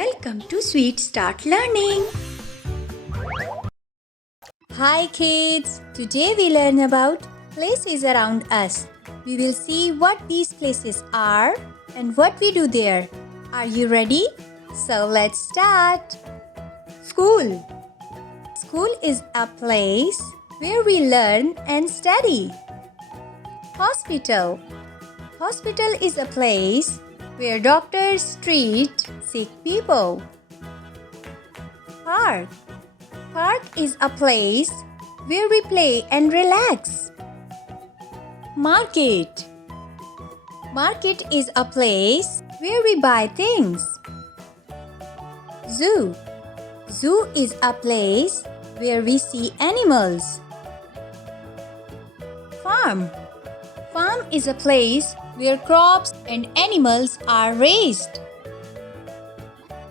Welcome to Sweet Start Learning. Hi kids, today we learn about places around us. We will see what these places are and what we do there. Are you ready? So let's start. School. School is a place where we learn and study. Hospital. Hospital is a place where doctors treat sick people. Park. Park is a place where we play and relax. Market. Market is a place where we buy things. Zoo. Zoo is a place where we see animals. Farm. Farm is a place where crops and animals are raised.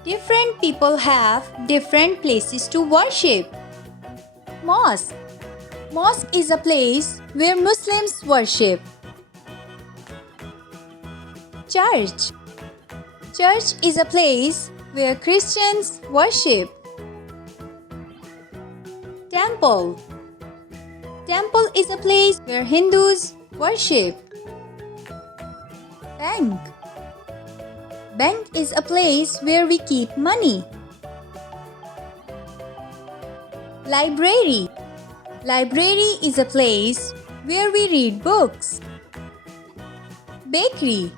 Different people have different places to worship. Mosque. Mosque is a place where Muslims worship. Church. Church is a place where Christians worship. Temple. Temple is a place where Hindus worship. Bank. Bank is a place where we keep money. Library. Library is a place where we read books. Bakery.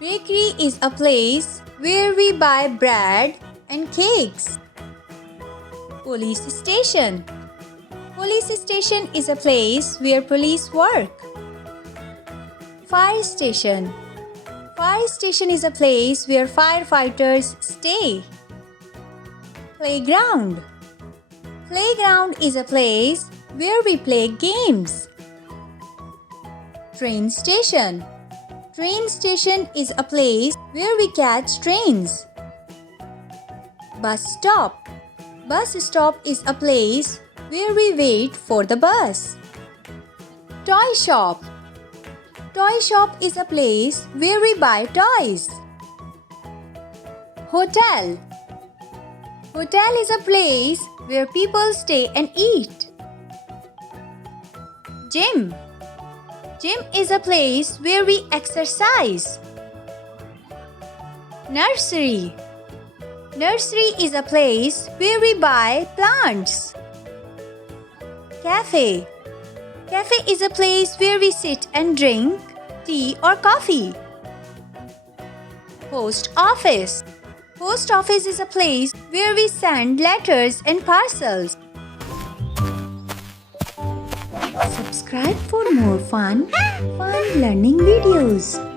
Bakery is a place where we buy bread and cakes. Police station. Police station is a place where police work. Fire station. Fire station is a place where firefighters stay. Playground. Playground is a place where we play games. Train station. Train station is a place where we catch trains. Bus stop. Bus stop is a place where we wait for the bus. Toy shop. Toy shop is a place where we buy toys. Hotel. Hotel is a place where people stay and eat. Gym. Gym is a place where we exercise. Nursery. Nursery is a place where we buy plants. Cafe. Cafe is a place where we sit and drink tea or coffee. Post office. Post office is a place where we send letters and parcels. Subscribe for more fun learning videos.